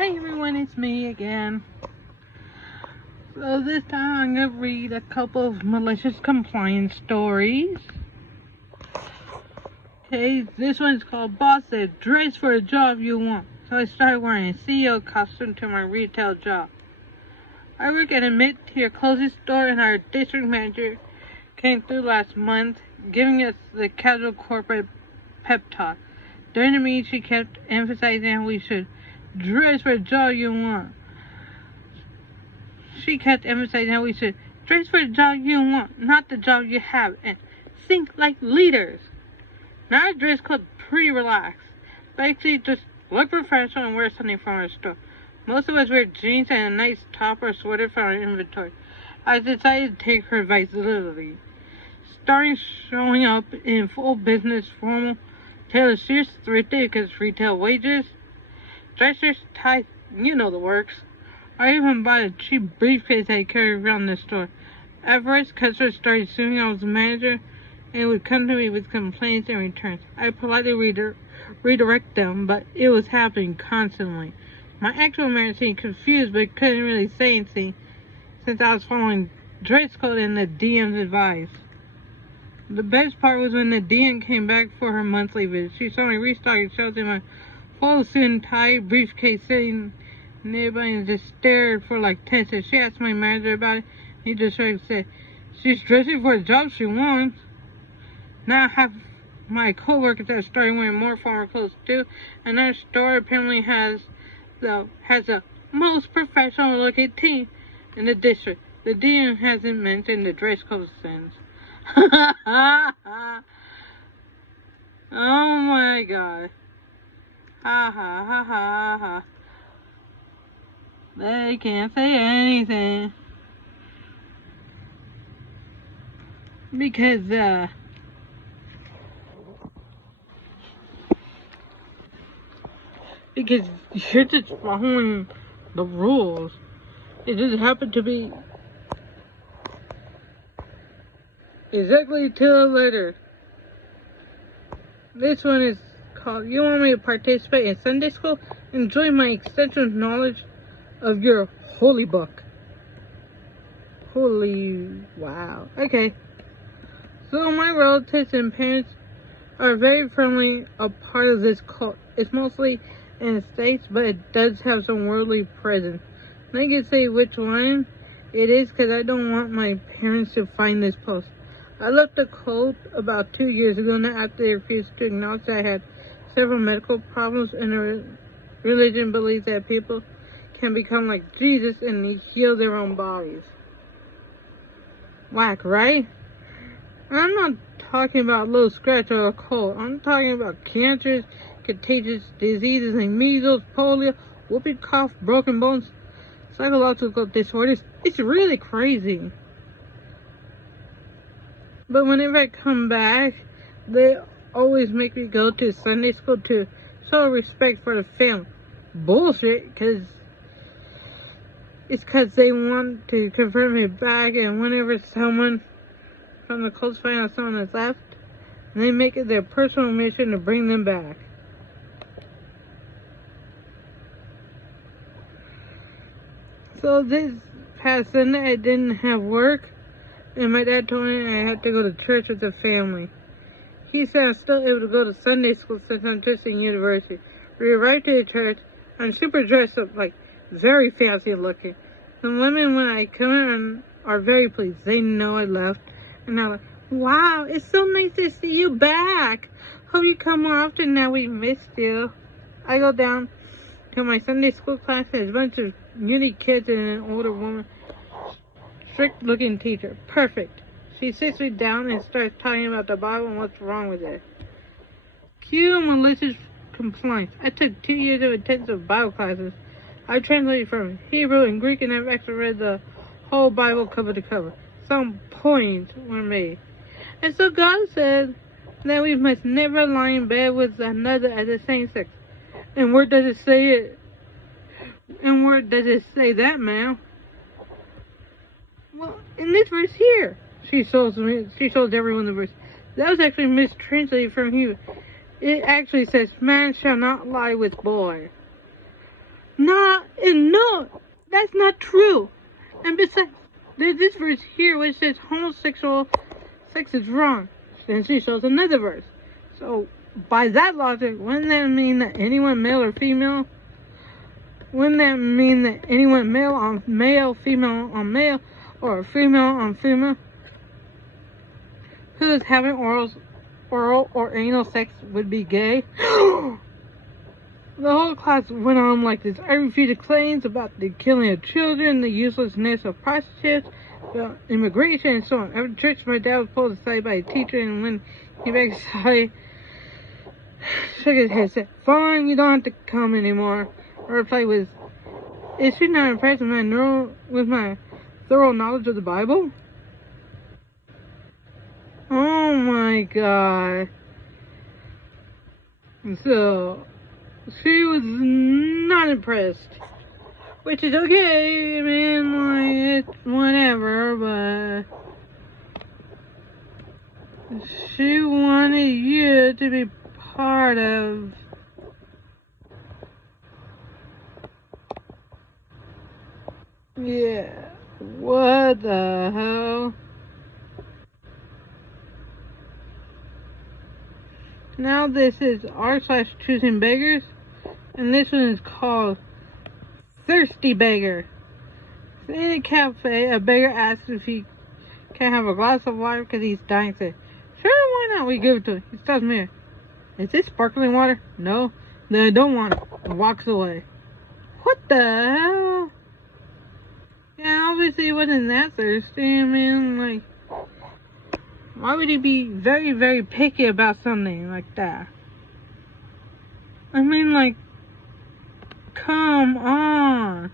Hey everyone, it's me again. So this time I'm going to read a couple of malicious compliance stories. Okay, this one's called Boss Said, Dress for a Job You Want. So I started wearing a CEO costume to my retail job. I work at a mid-tier clothing store and our district manager came through last month giving us the casual corporate pep talk. During the meeting she kept emphasizing how we should dress for a job you want. She kept emphasizing how we should dress for the job you want, not the job you have, and think like leaders. Now our dress code pretty relaxed. Basically just look professional and wear something from our store. Most of us wear jeans and a nice top or sweater from our inventory. I decided to take her advice literally. Starting showing up in full business formal tailored suits, thrifted because retail wages, dressers, ties, you know the works. I even bought a cheap briefcase I carried around the store. At first, customers started assuming I was the manager and would come to me with complaints and returns. I politely redirect them, but it was happening constantly. My actual manager seemed confused but couldn't really say anything since I was following dress code and the DM's advice. The best part was when the DM came back for her monthly visit. She saw me restocking shelves in my full suit and tie, briefcase sitting nearby, and just stared for like 10 seconds. She asked my manager about it. He just said, "She's dressing for a job she wants." Now I have my coworkers that are starting wearing more formal clothes too, and our store apparently has the most professional looking team in the district. The DM hasn't mentioned the dress code since. Oh my god. Ha ha ha ha ha. They can't say anything. Because you're just following the rules. It just happened to be exactly to the letter. This one is called, "You want me to participate in Sunday school? Enjoy my extensive knowledge of your holy book." Holy wow. Okay. So my relatives and parents are very firmly a part of this cult. It's mostly in the States, but it does have some worldly presence. I can say which one it is because I don't want my parents to find this post. I left the cult about 2 years ago now after they refused to acknowledge that I had several medical problems, and the religion believes that people can become like Jesus and heal their own bodies. Whack, right? I'm not talking about a little scratch or a cold. I'm talking about cancers, contagious diseases like measles, polio, whooping cough, broken bones, psychological disorders. It's really crazy. But whenever I come back, they always make me go to Sunday school to show respect for the family. Bullshit, because they want to convert me back, and whenever someone from the close find out someone has left, they make it their personal mission to bring them back. So this past Sunday I didn't have work, and my dad told me I had to go to church with the family. He said I'm still able to go to Sunday school since I'm just in university. We arrived at the church. I'm super dressed up, like very fancy looking. The women when I come in are very pleased. They know I left, and they're like, "Wow, it's so nice to see you back. Hope you come more often now, we missed you." I go down to my Sunday school class, and there's a bunch of unique kids and an older woman. Strict looking teacher. Perfect. She sits me down and starts talking about the Bible and what's wrong with it. Cue malicious compliance. I took 2 years of intensive Bible classes. I translated from Hebrew and Greek, and I've actually read the whole Bible cover to cover. Some points were made. And so God said that we must never lie in bed with another of the same sex. And where does it say it? And where does it say that, ma'am? Well, in this verse here, she shows everyone the verse. That was actually mistranslated from Hebrew. It actually says, "Man shall not lie with boy." Not That's not true. And besides, there's this verse here which says homosexual sex is wrong. Then she shows another verse. So, by that logic, wouldn't that mean that anyone, male or female, wouldn't that mean that anyone male on male, female on male, or female on female, who is having oral or anal sex would be gay? The whole class went on like this. I refuted claims about the killing of children, the uselessness of prostitutes, immigration, and so on. After church, my dad was pulled aside by a teacher, and when he begged sorry, shook his head, said, "Fine, you don't have to come anymore." Her reply was, "Is she not impressed with my thorough knowledge of the Bible?" Oh my God. So, she was not impressed. Which is okay, I mean, like, it's whatever, but she wanted you to be part of. Yeah, what the hell? Now this is r/choosing beggars, and this one is called Thirsty Beggar. So in a cafe, a beggar asks if he can have a glass of water because he's dying. Says, "Sure, why not?" We give it to him. He stops me. "Is this sparkling water?" "No." "Then I don't want it," and walks away. What the hell? Yeah, obviously he wasn't that thirsty. I mean, like, why would he be very, very picky about something like that? I mean, like, come on.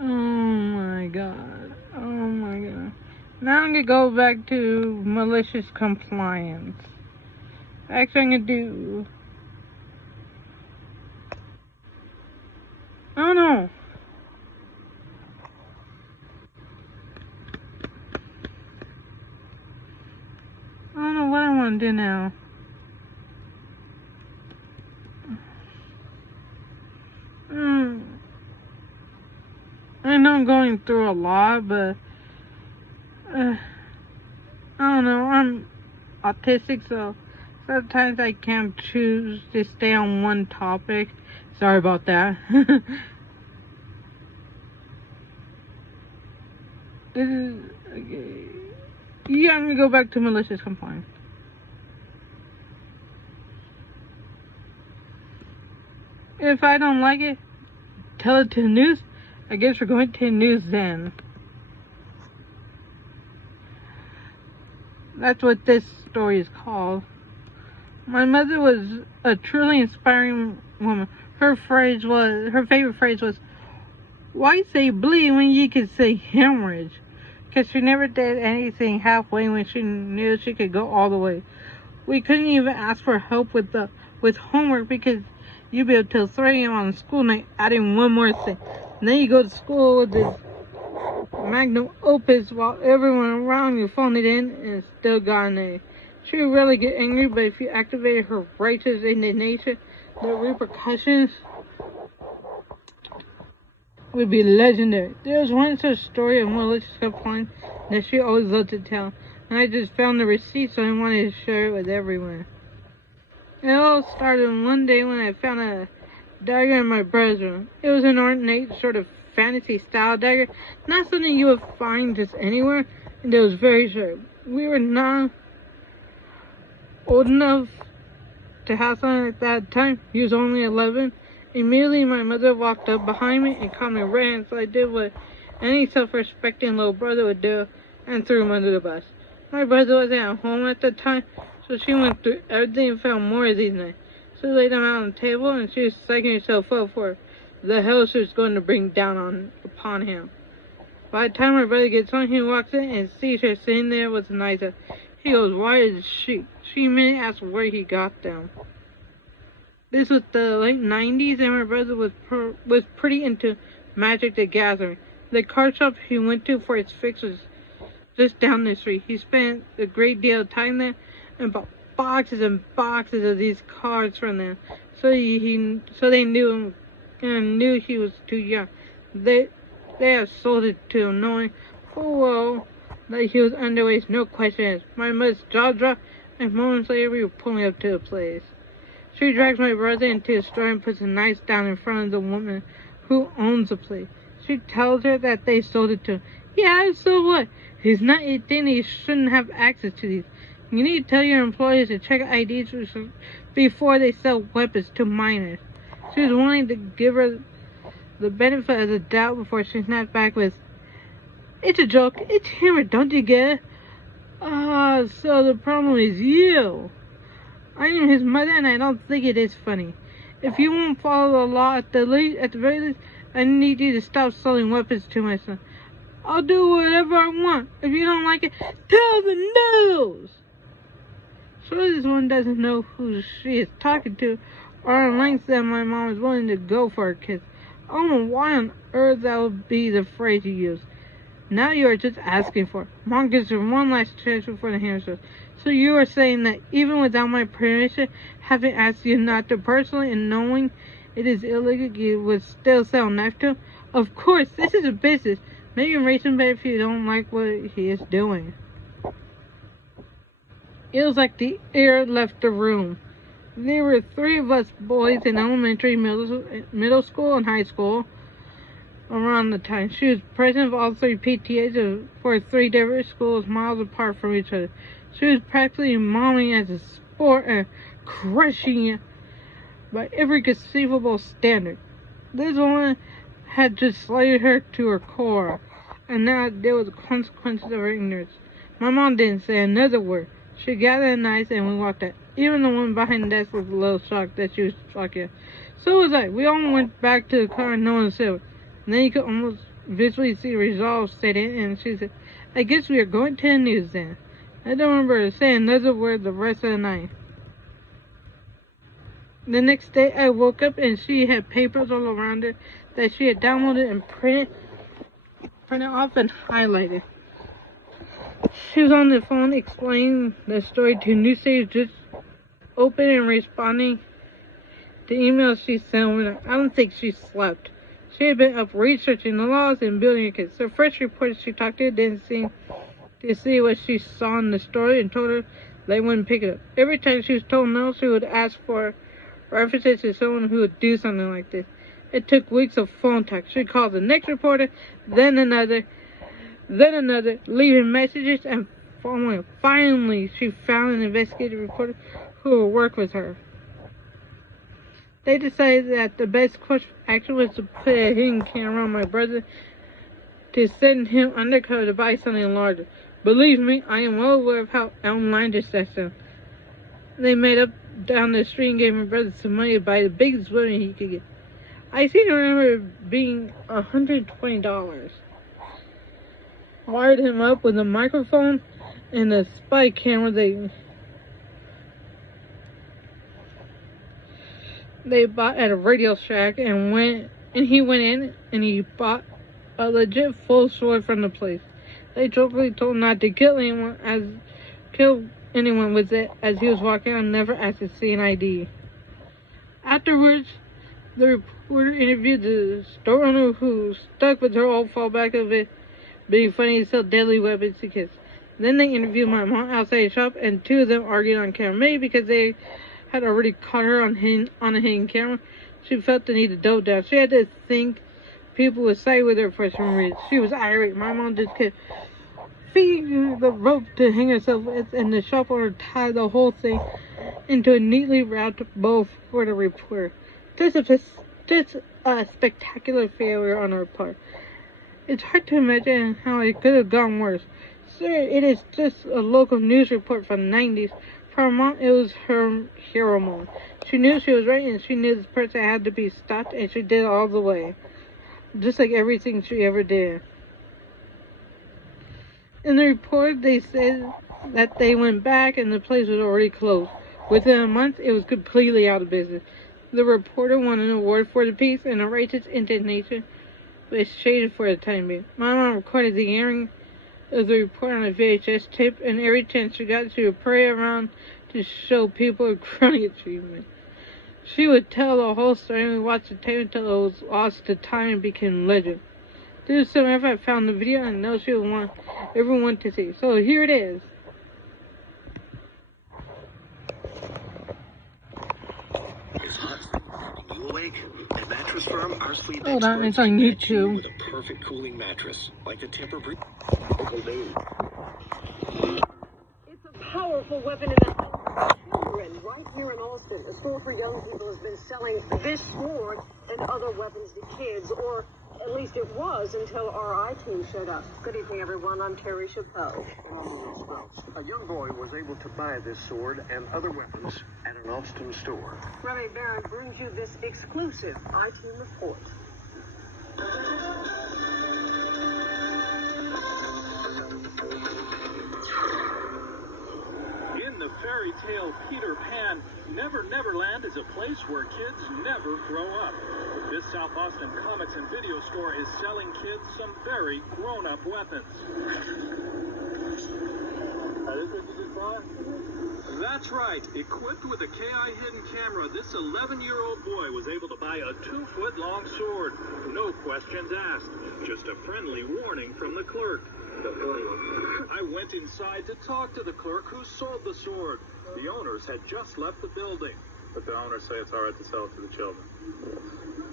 Oh my God. Oh my God. Now I'm gonna go back to malicious compliance. Actually, I'm gonna do... I don't know. I don't know what I want to do now. I know I'm going through a lot, but I don't know. I'm autistic, so sometimes I can't choose to stay on one topic. Sorry about that. This is okay. Yeah, I'm gonna go back to malicious compliance. If I don't like it, tell it to the news. I guess we're going to the news then. That's what this story is called. My mother was a truly inspiring woman. Her favorite phrase was, "Why say bleed when you could say hemorrhage?" Because she never did anything halfway when she knew she could go all the way. We couldn't even ask for help with homework because you'd be up till 3 a.m. on a school night adding one more thing. And then you go to school with this magnum opus while everyone around you phoned it in and still got an A. She would really get angry, but if you activated her righteous indignation, the repercussions would be legendary. There was one such story of malicious compliance that she always loved to tell, and I just found the receipt, so I wanted to share it with everyone. It all started one day when I found a dagger in my brother's room. It was an ornate sort of fantasy style dagger, not something you would find just anywhere, and it was very sharp. We were not old enough to have something like that at the time. He was only 11. Immediately my mother walked up behind me and caught me red, so I did what any self-respecting little brother would do and threw him under the bus. My brother wasn't at home at the time, so she went through everything and found more of these knives. She laid them out on the table and she was psyching herself up for the hell she was going to bring down upon him. By the time my brother gets home, he walks in and sees her sitting there with the knives. He goes, "Why is she?" She immediately asks where he got them. This was the late 90s, and my brother was pretty into Magic the Gathering. The card shop he went to for his fix was just down the street. He spent a great deal of time there and bought boxes and boxes of these cards from them. So they knew him and knew he was too young. They have sold it to him, knowing full well that he was underage, no question. My mother's jaw dropped, and moments later we were pulling up to the place. She drags my brother into the store and puts a knife down in front of the woman who owns the place. She tells her that they sold it to him. Yeah, so what? He's not 18, he shouldn't have access to these. You need to tell your employees to check IDs before they sell weapons to minors. She was willing to give her the benefit of the doubt before she snapped back with, "It's a joke, it's humor, don't you get it? Ah, so the problem is you. I am his mother and I don't think it is funny. If you won't follow the law at the very least, I need you to stop selling weapons to my son. I'll do whatever I want. If you don't like it, tell the news." Surely this one doesn't know who she is talking to, or the lengths that my mom is willing to go for her kids. I don't know why on earth that would be the phrase you use. Now you are just asking for it. Mom gives her one last chance before the hammer starts. So you are saying that even without my permission, having asked you not to personally and knowing it is illegal, you would still sell a knife to him? Of course, this is a business. Maybe you raise him better if you don't like what he is doing. It was like the air left the room. There were 3 of us boys in elementary, middle school, and high school around the time. She was president of all 3 PTAs for 3 different schools miles apart from each other. She was practically momming as a sport and crushing it by every conceivable standard. This woman had just slayed her to her core, and now there were the consequences of her ignorance. My mom didn't say another word. She gathered a knife and we walked out. Even the woman behind the desk was a little shocked that she was talking. So was I. We all went back to the car and no one said it. And then you could almost visually see resolve set in, and she said, "I guess we are going to the news then." I don't remember her saying another word the rest of the night. The next day I woke up and she had papers all around her that she had downloaded and printed off and highlighted. She was on the phone explaining the story to newspaper, just opening and responding to emails she sent. I don't think she slept. She had been up researching the laws and building her kids. The first reporter she talked to didn't seem to see what she saw in the story and told her they wouldn't pick it up. Every time she was told no, she would ask for references to someone who would do something like this. It took weeks of phone talk. She called the next reporter, then another, leaving messages, and finally she found an investigative reporter who would work with her. They decided that the best course of action was to put a hidden camera on my brother to send him undercover to buy something larger. Believe me, I am well aware of how outlandish that sounds. They made up down the street and gave my brother some money to buy the biggest weapon he could get. I seem to remember it being $120. Wired him up with a microphone and a spy camera they bought at a Radio Shack, and he went in and he bought a legit full sword from the place. They jokingly told him not to kill anyone with it as he was walking out and never asked to see an ID. Afterwards, the reporter interviewed the store owner who stuck with her old fallback of it being funny to sell deadly weapons to kids. Then they interviewed my mom outside the shop, and 2 of them argued on camera. Maybe because they had already caught her on a hidden camera, she felt the need to double down. She had to think people would side with her for some reason. She was irate. My mom just kept feeding her the rope to hang herself with, and the shop owner tied the whole thing into a neatly wrapped bow for the reporter. Just a spectacular failure on her part. It's hard to imagine how it could have gone worse. Sir, it is just a local news report from the 90s. For her mom, it was her hero moment. She knew she was right, and she knew this person had to be stopped, and she did it all the way. Just like everything she ever did. In the report, they said that they went back and the place was already closed. Within a month, it was completely out of business. The reporter won an award for the piece, and a righteous indignation was shaded for the time being. My mom recorded the airing of the report on a VHS tape, and every chance she got, she would parade around to show people a chronic achievement. She would tell the whole story and we watched the tape until it was lost to time and became legend. Through some effort, I found the video and I know she would want everyone to see. So here it is. Is hot keeping you awake? At Mattress Firm, our sleep Hold on, it's experts on connect you YouTube. with a perfect cooling mattress, like the Tempur-Breeze. It's a powerful weapon in the children right here in Austin. A store for young people has been selling this sword and other weapons to kids, or at least it was until our I-team showed up. Good evening, everyone. I'm Terry Chappelle. A young boy was able to buy this sword and other weapons at an Austin store. Remy Barron brings you this exclusive I-team report. In the fairy tale Peter Pan, Neverland is a place where kids never grow up. But this South Austin comics and video store is selling kids some very grown-up weapons. That's right. Equipped with a KI hidden camera, this 11-year-old boy was able to buy a 2-foot-long sword. No questions asked. Just a friendly warning from the clerk. I went inside to talk to the clerk who sold the sword. The owners had just left the building. But the owners say it's all right to sell it to the children.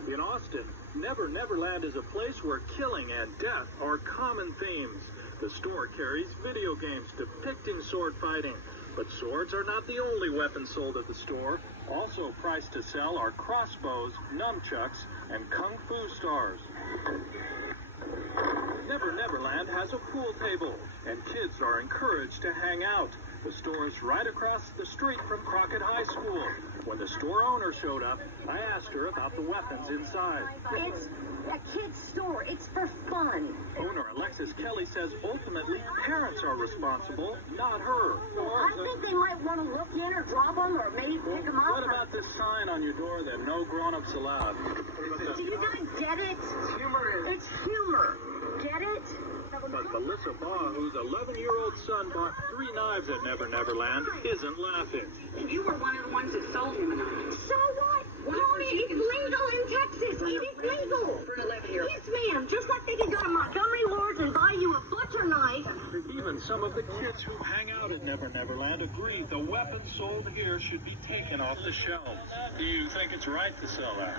In Austin, Neverland is a place where killing and death are common themes. The store carries video games depicting sword fighting. But swords are not the only weapons sold at the store. Also priced to sell are crossbows, nunchucks, and kung fu stars. Neverland has a pool table, and kids are encouraged to hang out. The store is right across the street from Crockett High School. When the store owner showed up, I asked her about the weapons inside. It's a kid's store. It's for fun. Owner Alexis Kelly says ultimately parents are responsible, not her. I think they might want to look in or drop them or maybe pick them up. What about this sign on your door that no grown-ups allowed? Do you guys get it? It's humor. Get it? But Melissa Baugh, whose 11-year-old son bought 3 knives at Neverland, isn't laughing. You were one of the ones that sold him a knife. So what? Tony, it's legal in Texas. It is legal. For an 11-year-old. Yes, ma'am. Just like they can go to Montgomery Ward's and buy you a butcher knife. Even some of the kids who hang out at Neverland agree the weapons sold here should be taken off the shelves. Do you think it's right to sell that?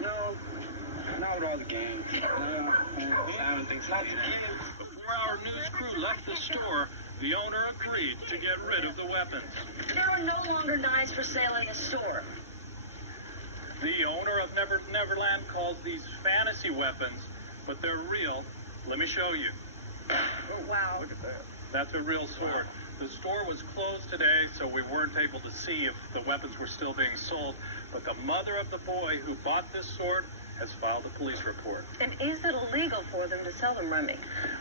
No, not with all the games. No, I don't think so. Before our news crew left the store, the owner agreed to get rid of the weapons. There are no longer knives for sale in the store. The owner of Neverland calls these fantasy weapons, but they're real. Let me show you. Oh, wow. Look at that. That's a real sword. The store was closed today, so we weren't able to see if the weapons were still being sold. But the mother of the boy who bought this sword has filed a police report. And is it illegal for them to sell them, Remy?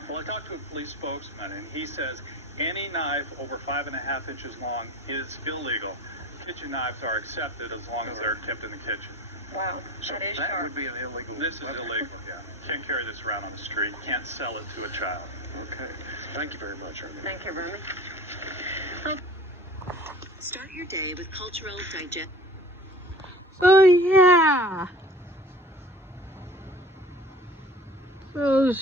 Well, I talked to a police spokesman, and he says any knife over 5.5 inches long is illegal. Kitchen knives are accepted as long as they're kept in the kitchen. Wow, that is sharp. would be an illegal. This is illegal, yeah. Can't carry this around on the street. Can't sell it to a child. Okay. Thank you very much, Ernie. Thank you, Remy. Start your day with Cultural Digest. So yeah. So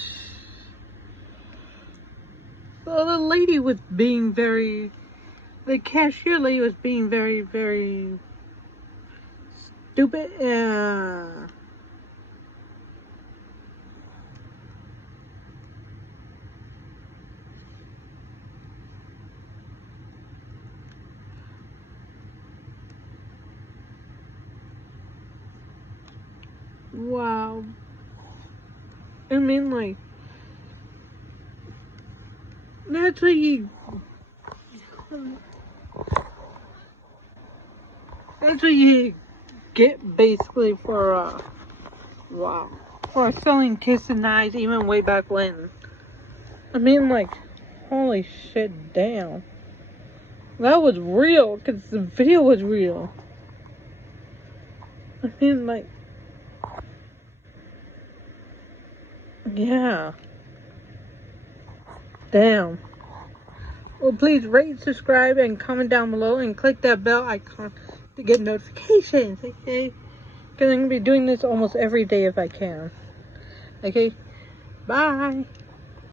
the lady was being the cashier lady was being very stupid. Wow. I mean, like, that's what you get basically for wow, for selling kitchen knives even way back when. I mean, like, holy shit, damn. That was real, because the video was real. I mean, like, yeah. Damn. Well, please rate, subscribe, and comment down below, and click that bell icon to get notifications, okay? Because I'm going to be doing this almost every day if I can. Okay? Bye!